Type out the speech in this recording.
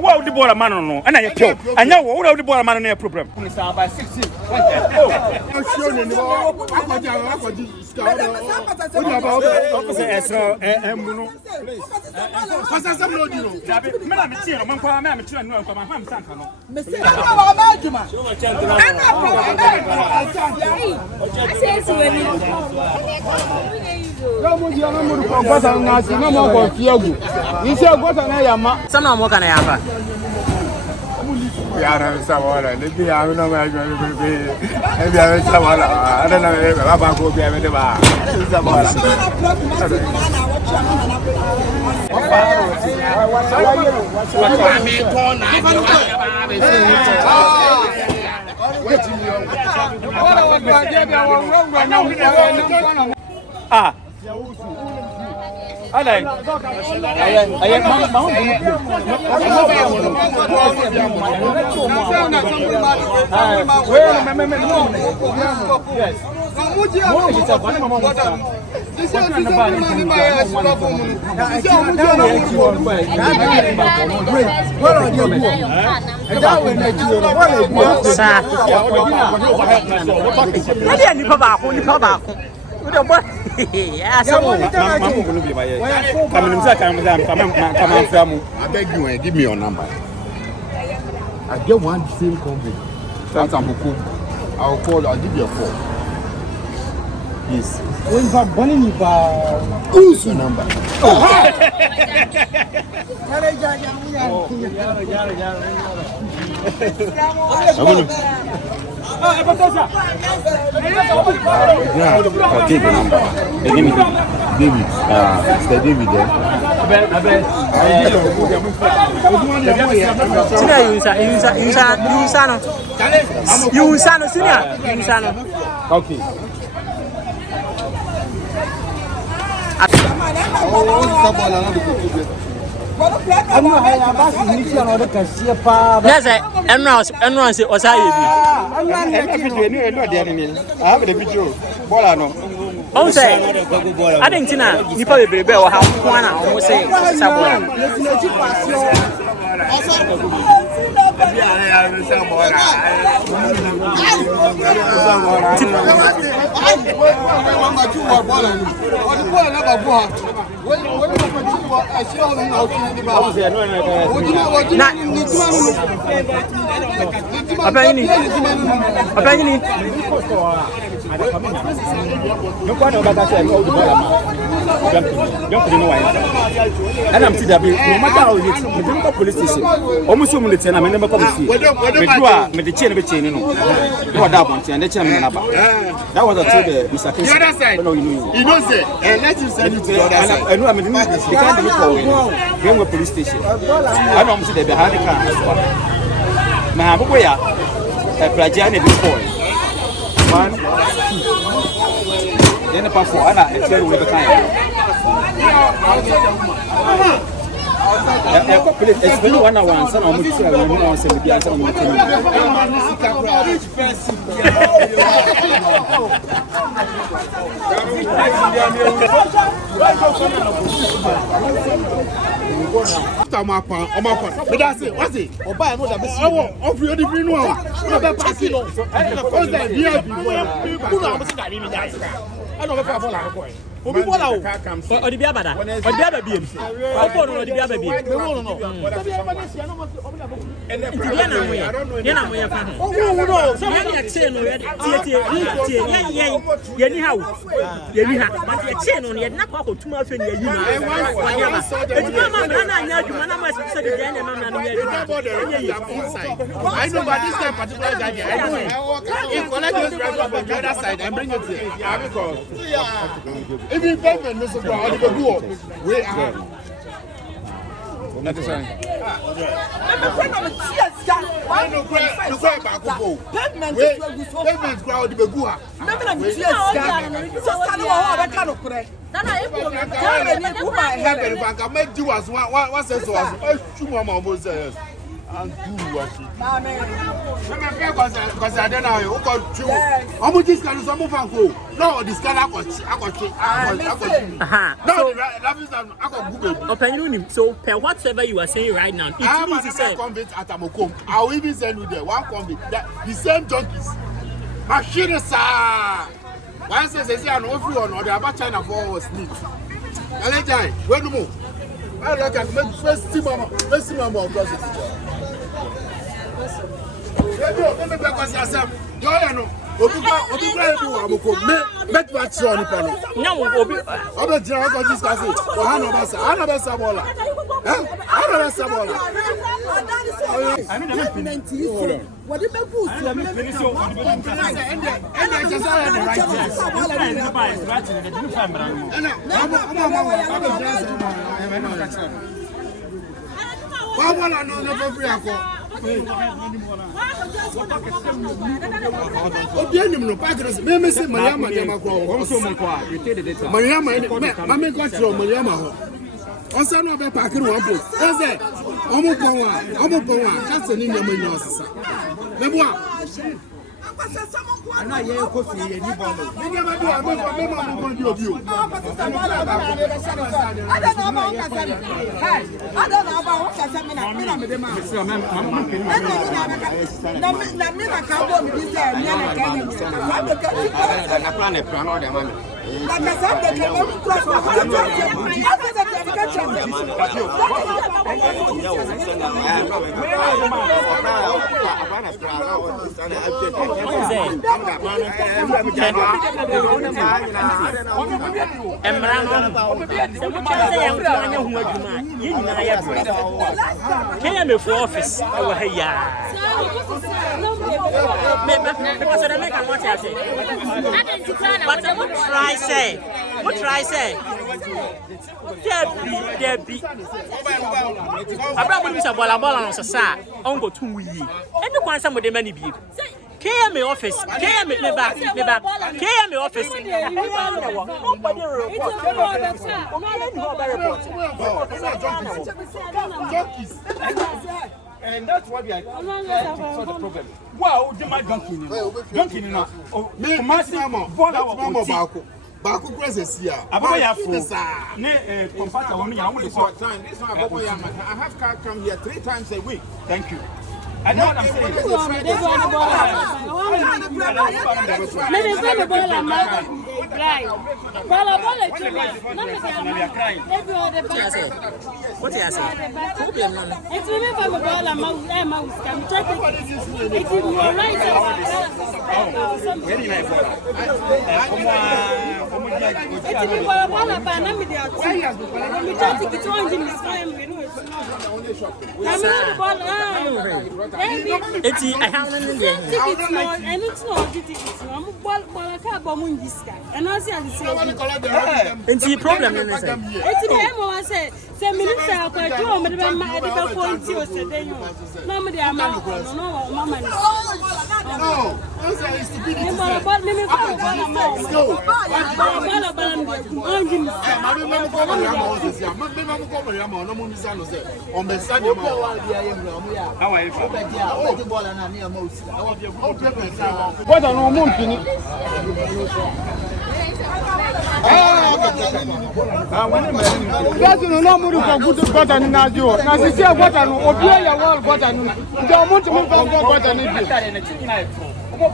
What the ball man no, and I pure. I know what the ball man no problem. By 16. Some more can I have? Yara Sawala, the Piano, maybe I Sawala. I don't know if I go be able to buy Sawala. Ah. I like. Yeah, someone I beg you, give me your number. I get one same company. I'll call, I'll give you a call. Yes. Who's your number? Take the number. David. Mr. David there. Okay. Oh, say, I think Tina, you probably be better. How one hour say, and I'm still there. No matter how you go police station, almost so many times I never come see. With the chain of a chain, no doubt, and the chairman about that was a trade, Mr. The other side, you know, say, and let you send it to the other side. I know I'm in the kind of going to police station. I don't see the behind the car. Now, boy, a plagiarism before. One, then the passport, and I tell you the time. It's been 1 hour, some of the After my pan, on my pan. But that's it. What's it? Or buy another message. I want off you the green one. Not that passing. What's that? Yeah, people are missing that even guys. I don't know if I fall out of coin. Or the Biabada, or the other beams. I thought the other beams. And the Diana, oh, no, so many are chain already. Anyhow, but your chain on your knack out too much in your unit. I know, but this time particular guy, I know him. He collect this right from the other side and bring it here. If you pay me, Mr. Brown, you go. We are. That is right. and do what it. Because I don't know who got you. How much this can some of go? No, this can I got. No, that is I got Google. Opinion. So, whatever you are saying right now, it means to say convict at Amokom. I will even send you there. One convict. The same junkies. Machine, sir. One says they say an awful or the about China for sleep. Alejai, where do you? I like at first team of closet. office. What try say? Debbie. Abraham is a bola on Sasa. Uncle 2 years. And the one some of the many be. KM office, KM back, KM office. And that's why we are trying to solve the problem. Wow, the my donkey now. Baku presence here. Abaya for ne compact woman ya this one I have car come here 3 times a week. Thank you. I know what I'm saying. What you say? It's really from a ball and mouse. I'm checking it. It's in your right. It's I have and it's not and I say it's the problem in this. It's I say 10 minutes I could do medical point you said normally I'm not mama. No, it's to be what a normal finish. That's no more for good button in Nazio. Now, see what I know, or your wall button. The amount of button.